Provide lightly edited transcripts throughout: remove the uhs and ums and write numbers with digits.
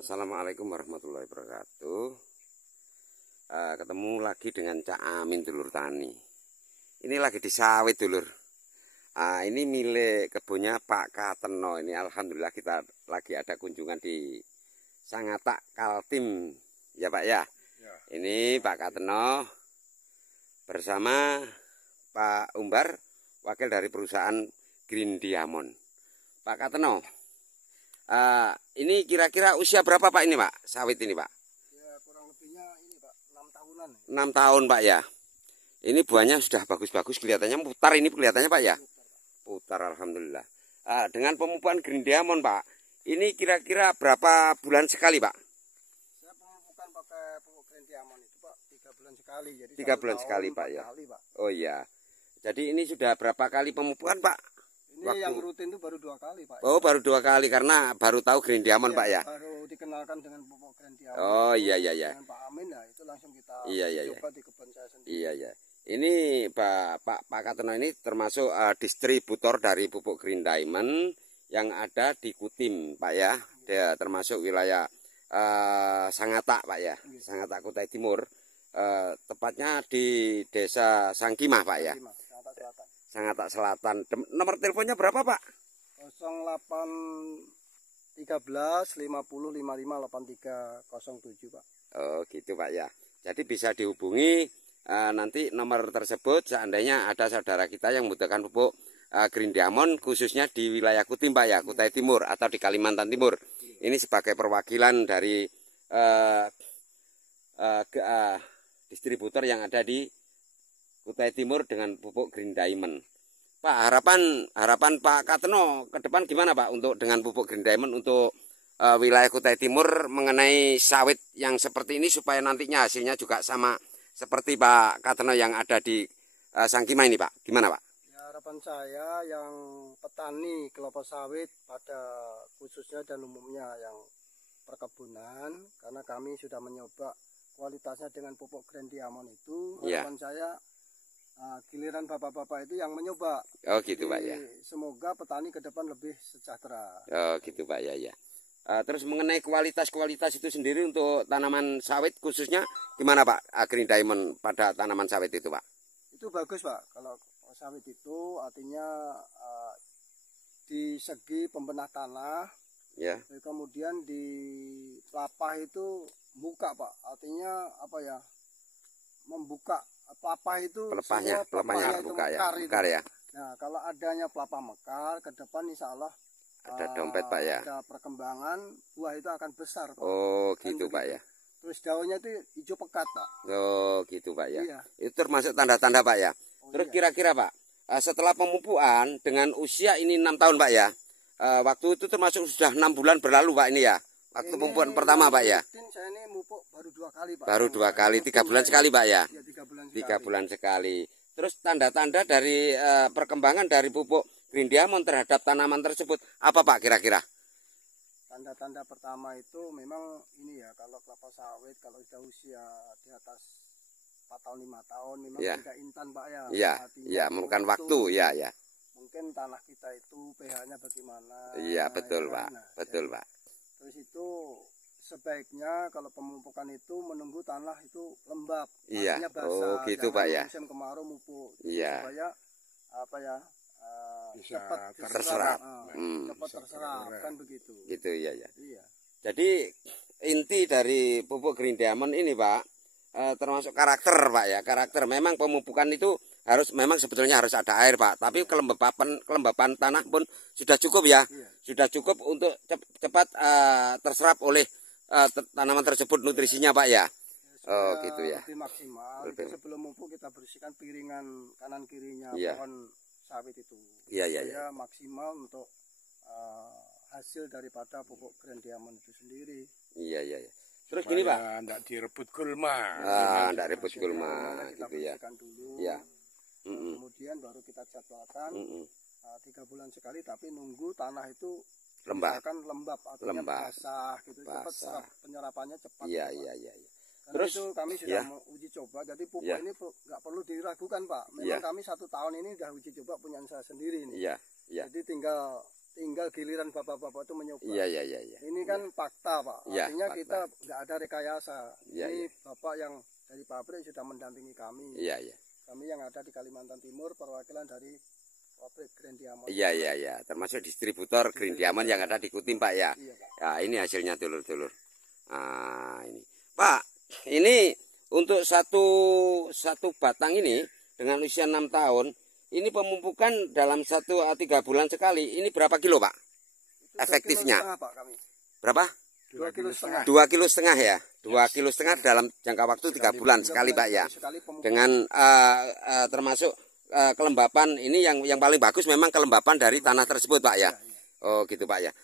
Assalamualaikum warahmatullahi wabarakatuh. Ketemu lagi dengan Cak Amin, dulur tani. Ini lagi di sawit, dulur. Ini milik kebunnya Pak Kateno. Ini alhamdulillah kita lagi ada kunjungan di Sangatak Kaltim, ya Pak ya. Ini Pak Kateno bersama Pak Umbar, wakil dari perusahaan Green Diamond. Pak Kateno, ini kira-kira usia berapa Pak ini Pak, sawit ini Pak? Ya kurang lebihnya ini Pak, 6 tahunan. 6 tahun Pak ya. Ini buahnya sudah bagus-bagus, kelihatannya putar ini kelihatannya Pak ya? Putar alhamdulillah. Dengan pemupukan Green Diamond Pak, ini kira-kira berapa bulan sekali Pak? Saya pemupukan pakai pupuk Green Diamond itu Pak 3 bulan sekali. Jadi 3 bulan sekali Pak ya? Kali, Pak. Oh iya. Jadi ini sudah berapa kali pemupukan Pak? Ini yang rutin itu baru 2 kali Pak. Oh baru 2 kali karena baru tahu Green Diamond Pak ya? Baru dikenalkan dengan pupuk Green Diamond. Oh iya. Dengan Pak Amin ya itu langsung kita coba di kebun saya sendiri. Iya. Ini Pak Kateno ini termasuk distributor dari pupuk Green Diamond yang ada di Kutim Pak ya. Dia termasuk wilayah Sangatak Pak ya. Sangatak Kutai Timur. Tepatnya di desa Sangkimah Pak ya. Sangatak Selatan. Sangatak Selatan. Nomor teleponnya berapa Pak? 08 13 50 55 83 07 Pak. Oh gitu Pak ya. Jadi bisa dihubungi nanti nomor tersebut seandainya ada saudara kita yang membutuhkan pupuk Green Diamond khususnya di wilayah Kutim Pak ya, Kutai Timur atau di Kalimantan Timur. Ini sebagai perwakilan dari distributor yang ada di Kutai Timur dengan pupuk Green Diamond. Pak, harapan Pak Kateno ke depan gimana Pak untuk dengan pupuk Green Diamond untuk wilayah Kutai Timur mengenai sawit yang seperti ini supaya nantinya hasilnya juga sama seperti Pak Kateno yang ada di Sangkimah ini Pak. Gimana Pak? Ya, harapan saya yang petani kelapa sawit pada khususnya dan umumnya yang perkebunan, karena kami sudah mencoba kualitasnya dengan pupuk Green Diamond itu, harapan saya giliran bapak-bapak itu yang mencoba. Oh gitu Pak ya. Semoga petani ke depan lebih sejahtera. Oh gitu Pak ya. Terus mengenai kualitas itu sendiri untuk tanaman sawit khususnya gimana Pak Green Diamond pada tanaman sawit itu Pak? Itu bagus Pak. Kalau sawit itu artinya di segi pembenah tanah, ya. Kemudian di pelapah itu buka Pak. Artinya apa ya? Membuka pelapah itu pelepahnya itu buka mekar ya. Nah kalau adanya pelapah mekar ke depan insya Allah ada dompet Pak ya. Ada perkembangan buah itu akan besar Pak. Oh gitu Pak ya. Terus daunnya itu hijau pekat Pak. Oh gitu Pak ya. Iya. Itu termasuk tanda-tanda Pak ya. Terus kira-kira Pak setelah pemupukan dengan usia ini 6 tahun Pak ya. Waktu itu termasuk sudah 6 bulan berlalu Pak ini ya. Waktu pemupukan pertama Pak ya. Saya ini mupuk baru 2 kali Pak. Baru 2 kali, 3 bulan sekali Pak ya. Iya 3 bulan sekali. 3 bulan sekali. Terus tanda-tanda dari perkembangan dari pupuk Green Diamond terhadap tanaman tersebut apa Pak kira-kira? Tanda-tanda pertama itu memang ini ya, kalau kelapa sawit kalau sudah usia di atas 4 tahun 5 tahun memang tidak intan Pak ya. Iya, memerlukan waktu ya. Mungkin tanah kita itu pH-nya bagaimana. Iya betul Pak, betul Pak. Terus itu sebaiknya kalau pemupukan itu menunggu tanah itu lembab, artinya basah. Oh gitu Pak ya. Musim kemarau mupuk, supaya apa ya cepat terserap, kan begitu. Gitu ya. Jadi inti dari pupuk Green Diamond ini Pak termasuk karakter Pak ya. Karakter memang pemupukan itu memang sebetulnya harus ada air Pak. Tapi kelembapan tanah pun sudah cukup ya. Sudah cukup untuk cepat terserap oleh tanaman tersebut nutrisinya Pak ya. Oh gitu ya. Lebih maksimal. Sebelum mupuk kita bersihkan piringan kanan kirinya pohon sawit itu. Iya. Maksimal untuk hasil daripada pupuk Green Diamond itu sendiri. Iya. Terus gini Pak. Enggak direbut gulma. Enggak rebut gulma gitu ya. Dulu. Iya. Kemudian baru kita jadwalkan 3 bulan sekali, tapi nunggu tanah itu lembab, artinya basah gitu, cepat penyerapannya cepat. Iya. Terus itu kami sudah uji coba, jadi pupuk ini nggak perlu diragukan Pak. Memang kami 1 tahun ini sudah uji coba punya saya sendiri ini. Iya. Jadi tinggal tinggal giliran bapak-bapak itu menyoba. Iya. Ini kan fakta, Pak. Ya, Artinya fakta. kita nggak ada rekayasa. Ya, Ini ya. bapak yang dari pabrik sudah mendampingi kami. Iya. Kami yang ada di Kalimantan Timur, perwakilan dari pabrik Grand Diamond. Iya. Termasuk distributor Green Diamond yang ada di Kutim, Pak ya. Iya, Pak. Ya, ini hasilnya dulur-dulur. Nah, ini. Pak, ini untuk satu batang ini dengan usia 6 tahun, ini pemupukan dalam 3 bulan sekali. Ini berapa kilo, Pak? Itu Efektifnya. 2,5 kilo Pak, kami. Berapa? 2,5 kilo. 2,5 kilo ya. 2,5 kilo dalam jangka waktu 3 bulan sekali, Pak ya. Dengan termasuk kelembapan ini yang paling bagus memang kelembapan dari tanah tersebut, Pak ya. Oh, gitu, Pak ya.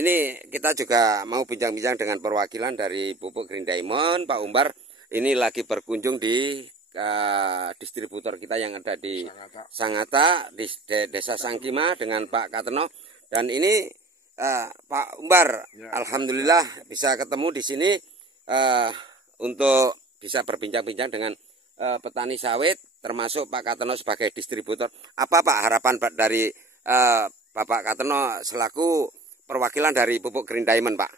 Ini kita juga mau bincang-bincang dengan perwakilan dari pupuk Green Diamond, Pak Umbar. Ini lagi berkunjung di distributor kita yang ada di Sangatta, di Desa Sangkima dengan Pak Kateno. Dan ini Pak Umbar, ya, alhamdulillah bisa ketemu di sini untuk bisa berbincang-bincang dengan petani sawit, termasuk Pak Kateno sebagai distributor. Apa Pak harapan dari Bapak Kateno selaku perwakilan dari pupuk Green Diamond, Pak?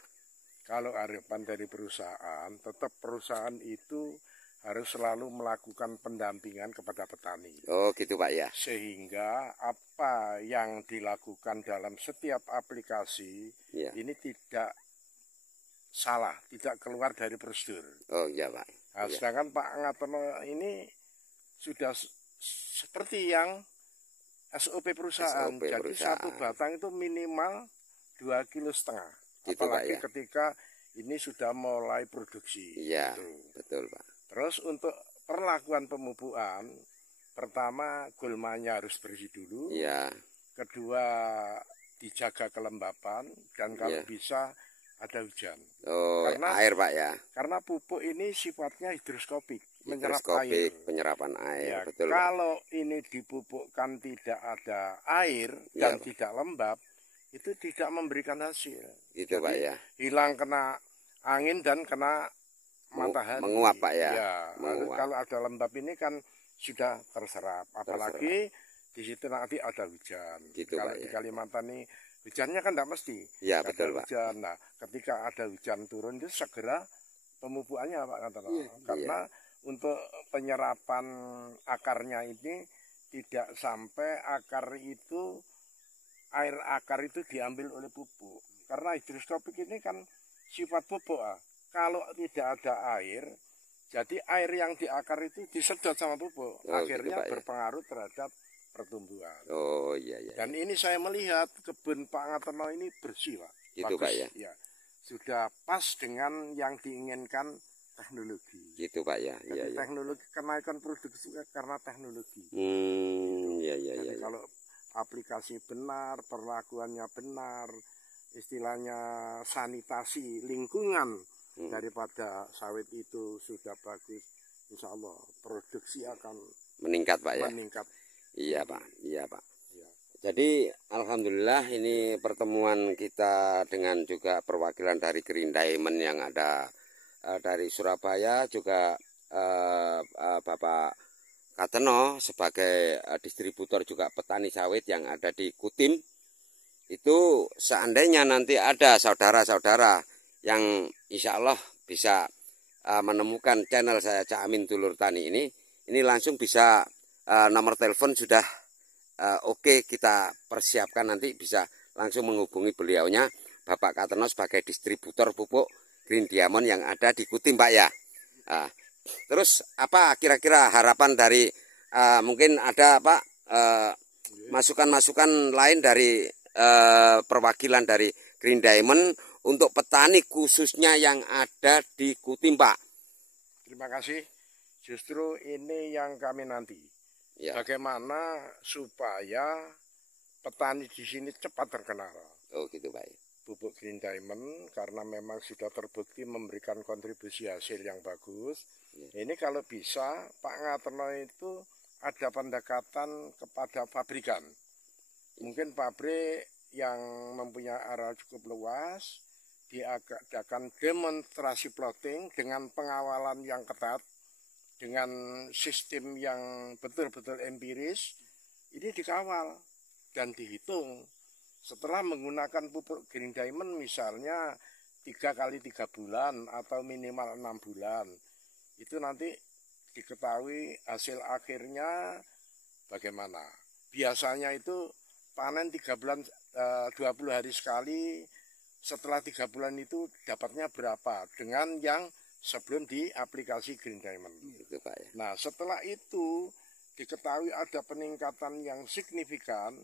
Kalau harapan dari perusahaan, tetap perusahaan itu harus selalu melakukan pendampingan kepada petani. Oh gitu, Pak ya. Sehingga apa yang dilakukan dalam setiap aplikasi ya, ini tidak salah, tidak keluar dari prosedur. Oh iya, Pak. Nah, sedangkan Pak Ngatono ini sudah seperti yang SOP perusahaan. Jadi satu batang itu minimal 2,5 kilo. Gitu, apalagi Pak, ya, ketika ini sudah mulai produksi. Iya, gitu. Betul, Pak. Terus untuk perlakuan pemupukan, pertama gulmanya harus bersih dulu. Iya. Kedua dijaga kelembapan dan kalau bisa ada hujan. Oh, karena air, Pak ya. Karena pupuk ini sifatnya hidroskopik, menyerap air. Penyerapan air, ya, betul. Kalau Pak, ini dipupukkan tidak ada air dan tidak lembab, itu tidak memberikan hasil. Gitu, jadi, Pak ya. Hilang kena angin dan kena matahari. Menguap, Pak ya. Ya, lalu kalau ada lembab ini kan sudah terserap. Apalagi di situ nanti ada hujan. Gitu, kalau Pak, di ya. Kalimantan ini hujannya kan tidak mesti. Ya, betul, Pak. Hujan. Nah, ketika ada hujan turun itu segera pemupukannya, Pak Kantono. Karena untuk penyerapan akarnya ini tidak sampai air akar itu diambil oleh pupuk. Karena hidroskopik ini kan sifat pupuk. Kalau tidak ada air, jadi air yang di akar itu disedot sama pupuk. Akhirnya gitu, Pak, berpengaruh terhadap pertumbuhan. Oh iya. Dan ini saya melihat kebun Pak Ngatono ini bersih, Pak. Gitu, bagus, Pak ya. Ya. Sudah pas dengan yang diinginkan teknologi. Gitu, Pak ya. Jadi teknologi kenaikan produksi karena teknologi. Iya. Kalau aplikasi benar, perlakuannya benar, istilahnya sanitasi lingkungan daripada sawit itu sudah bagus, insya Allah produksi akan meningkat, Pak ya. Meningkat. Iya, Pak. Ya. Jadi alhamdulillah ini pertemuan kita dengan juga perwakilan dari Green Diamond yang ada dari Surabaya, juga Bapak Kateno sebagai distributor juga petani sawit yang ada di Kutim. Itu seandainya nanti ada saudara-saudara yang insya Allah bisa menemukan channel saya Cak Amin Dulur Tani ini langsung bisa nomor telepon sudah oke, kita persiapkan, nanti bisa langsung menghubungi beliaunya Bapak Kateno sebagai distributor pupuk Green Diamond yang ada di Kutim, Pak ya. Terus apa kira-kira harapan dari mungkin ada Pak masukan-masukan lain dari perwakilan dari Green Diamond untuk petani khususnya yang ada di Kutim, Pak? Terima kasih. Justru ini yang kami nanti. Ya. Bagaimana supaya petani di sini cepat terkenal. Oh gitu, Pak. Pupuk Green Diamond karena memang sudah terbukti memberikan kontribusi hasil yang bagus. Ya. Ini kalau bisa Pak Ngatono itu ada pendekatan kepada pabrikan. Mungkin pabrik yang mempunyai area cukup luas, diadakan demonstrasi plotting dengan pengawalan yang ketat, dengan sistem yang betul-betul empiris, ini dikawal dan dihitung Setelah menggunakan pupuk Green Diamond misalnya 3 kali 3 bulan atau minimal 6 bulan, itu nanti diketahui hasil akhirnya bagaimana. Biasanya itu panen 3 bulan 20 hari sekali, setelah 3 bulan itu dapatnya berapa dengan yang sebelum di aplikasi Green Diamond. Itu Pak ya. Nah, setelah itu diketahui ada peningkatan yang signifikan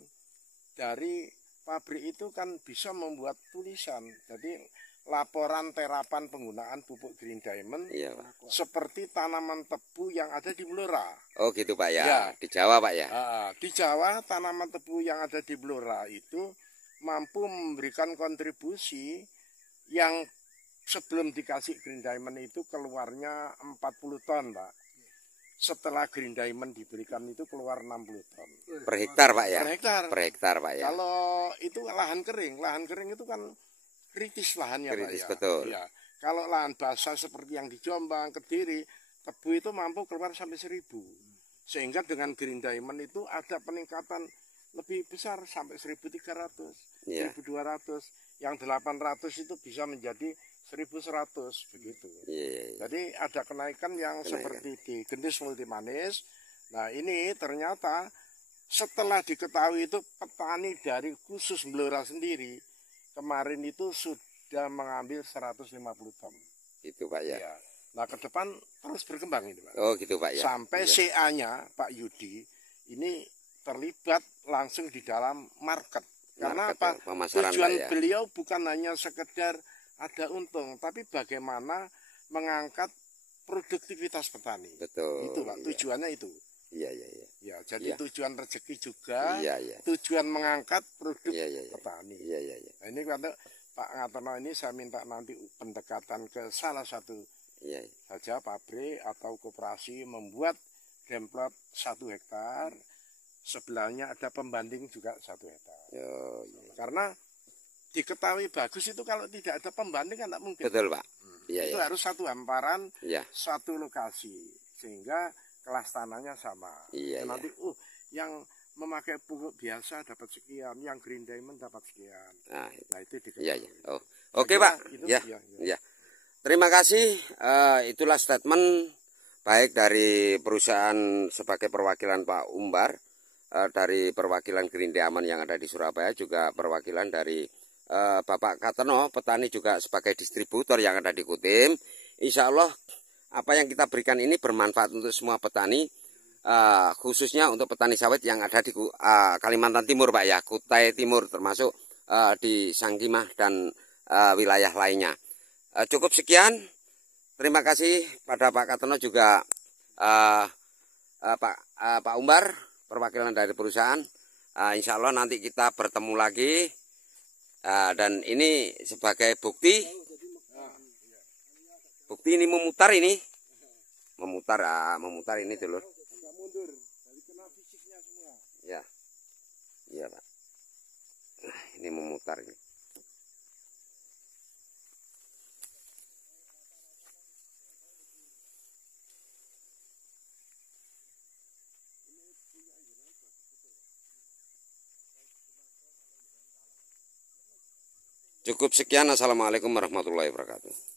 dari pabrik itu kan bisa membuat tulisan. Jadi laporan terapan penggunaan pupuk Green Diamond Iya Pak. seperti tanaman tebu yang ada di Blora. Oh gitu Pak ya. Ya. Di Jawa Pak ya. Di Jawa tanaman tebu yang ada di Blora itu mampu memberikan kontribusi yang sebelum dikasih Green Diamond itu keluarnya 40 ton Pak. Setelah Green Diamond diberikan itu keluar 60 ton. Per hektar Pak ya. Per hektar. Per hektar Pak ya. Kalau itu lahan kering itu kan kritis lahannya Kritis, Pak ya. betul. Ya. Kalau lahan basah seperti yang di Jombang, Kediri, tebu itu mampu keluar sampai 1000. Sehingga dengan Green Diamond itu ada peningkatan lebih besar sampai 1.300, Ya. 1.200. Yang 800 itu bisa menjadi 1.100 begitu. Iya. Jadi ada kenaikan yang seperti di gendis multimanis. Nah ini ternyata setelah diketahui itu petani dari khusus Blora sendiri kemarin itu sudah mengambil 150 ton. Itu Pak ya. Ya. Nah ke depan terus berkembang ini Pak. Oh gitu Pak ya. Sampai ya. CA-nya Pak Yudi ini terlibat langsung di dalam market. Karena Market, apa? pemasaran, Tujuan Pak ya. beliau bukan hanya sekedar ada untung, tapi bagaimana mengangkat produktivitas petani. Betul. Itu Pak, iya. tujuannya itu. Iya iya iya. Ya, jadi Iya. tujuan rezeki juga, Iya iya. tujuan mengangkat produk Iya iya iya. petani. Iya iya iya. Nah, ini kata Pak Ngatono ini saya minta nanti pendekatan ke salah satu Iya. Iya. saja pabrik atau koperasi membuat template 1 hektar, sebelahnya ada pembanding juga 1 hektar. Oh, iya. Karena diketahui bagus itu kalau tidak ada pembanding kan tidak mungkin. Betul Pak. Iya Itu iya. harus satu hamparan, Iya. satu lokasi sehingga kelas tanahnya sama. Iya, Dan nanti yang memakai pupuk biasa dapat sekian, yang Green Diamond dapat sekian. Nah, Nah itu diketahui. iya iya. Oh. Saya Oke kira Pak. itu, Ya. iya. Ya. Terima kasih. Itulah statement baik dari perusahaan sebagai perwakilan Pak Umbar, dari perwakilan Green Diamond yang ada di Surabaya, juga perwakilan dari Bapak Kateno, petani juga sebagai distributor yang ada di Kutim. Insya Allah apa yang kita berikan ini bermanfaat untuk semua petani, khususnya untuk petani sawit yang ada di Kalimantan Timur Pak ya, Kutai Timur termasuk di Sangkimah dan wilayah lainnya. Cukup sekian. Terima kasih pada Pak Kateno juga Pak Umbar, perwakilan dari perusahaan. Insya Allah nanti kita bertemu lagi. Dan ini sebagai bukti ini memutar ini. Memutar ini dulur. Mundur, jadi kena fisiknya semua. Ya. Iya Pak. Nah, ini memutar ini. Cukup sekian. Assalamualaikum warahmatullahi wabarakatuh.